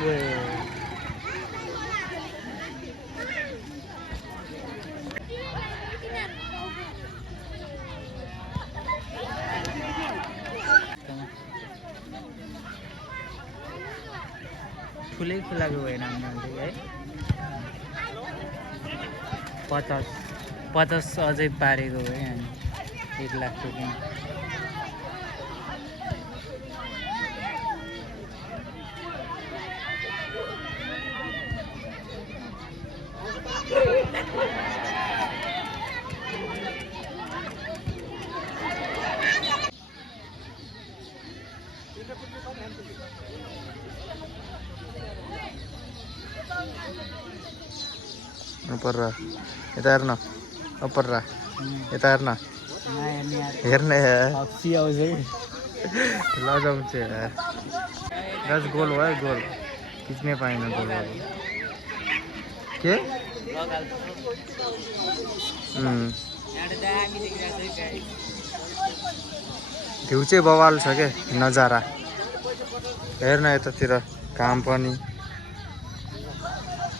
ठुलै खुलाको भएन है 50 अझै पारेको भए अनि 1 लाखको किन ऊपर रहा यता हेर्न ऊपर रहा यता हेर्न हेर्ने लजाउँछ दस गोल भयो गोल खिच्नै पाएन गोल के भ्यू चाहिँ बवाल छ के नजारा हेर्न यतातिर काम पनि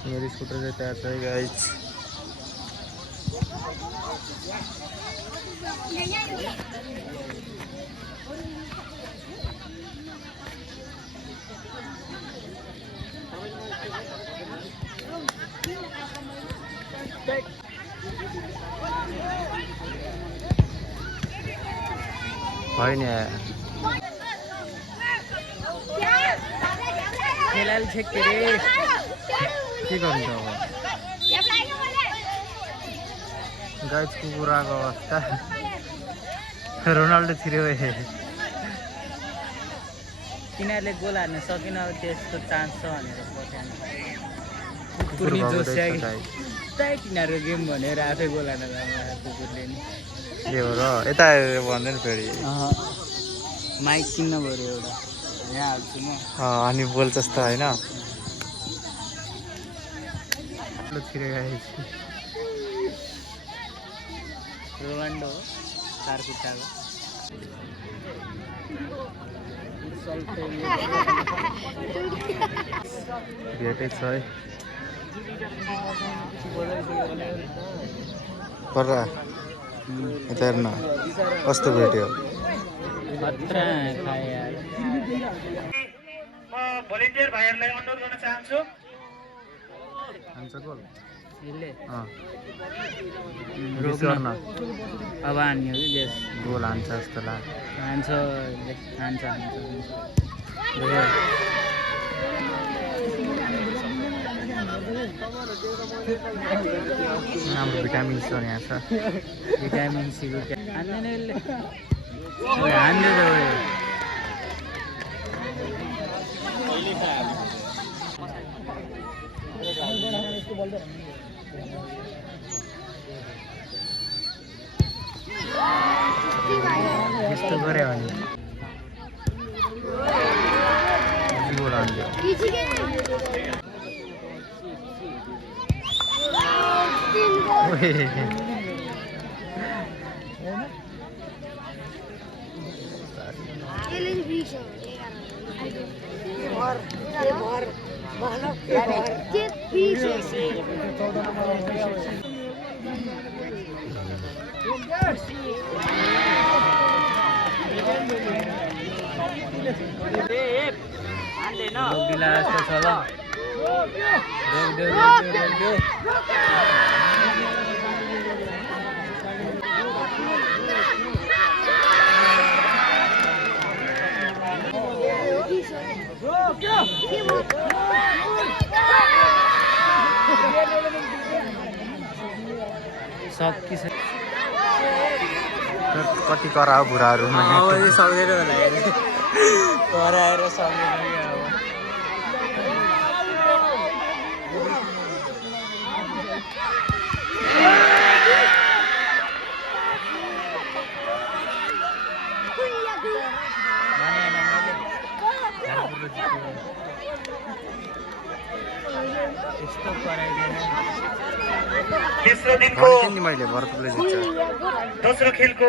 मेरो स्कुटर चाहिँ त्यहाँ छ गाइस होइन खेलाल छेक्के रे के गर्नु त अब गाइस कुकुराको अवस्था रोनाल्डो छिर्यो तिनीहरूले गोल हाल्न सकेन अब त्यस्तो चान्स छ भनेर कुकुरले तिनीहरूको गेम भनेर आफै गोल हाल्न जानु कुकुरले नि के हो र यता भन्दैन फेरि माइक किन्न पऱ्यो एउटा यहाँ हाल्छु म अनि बोल्छस् त होइन रोनाल्डो हो 4 खुट्टाको भेटै छ है पर्रा यता हेर्न कस्तो भेट्यो खतरा खाए यार म भोलिन्टियर भाइहरूलाई अनुरोध गर्न चाहन्छु हान्छ गोल यसले गर्न अब हान्ने हो कि देश गोल हान्छ जस्तो लाग्यो हान्छ राम्रो भिटामिन सी यहाँ छ भिटामिन सीको हान्दैन यसले हान्दै त यस्तो गऱ्यो भने गोल हान्थ्यो कति करायो बुढाहरू सक्दैन होला कराएर सक्दैन यस्तो कराइदिएन तेस्रो दिनको मैले भरतपुरले जित्छ दोस्रो खेलको